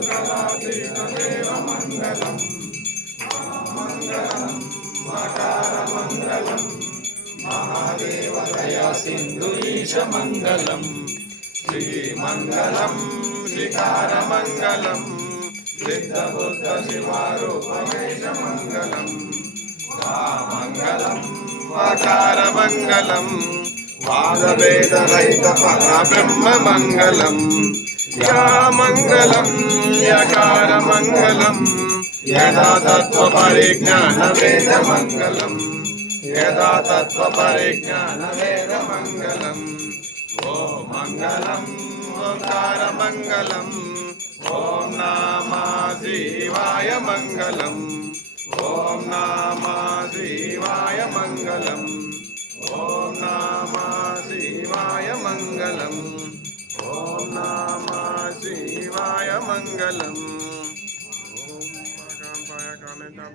లోకలాతీతదేవ మంగళం మంగళం మకార మంగళం మహాదేవ సింధు ఈశ మంగళం శ్రీమంగళం శ్రీకారమంగళం సిద్ధబుద్ధ శివారూపమేష మంగళం మంగళం పరబ్రహ్మ మంగళం యా మంగళం యకారమంగళం యదా తత్వ పరిజ్ఞాన వేద మంగళం యదా తత్వ పరిజ్ఞాన వేద మంగళం ఓ మంగళం ఓంకార మంగళం ఓం నామా శివాయ మంగళం ఓం నామా శివాయ మంగళం ఓం నామా శివాయ మంగళం. శివాయ మంగళం ఓం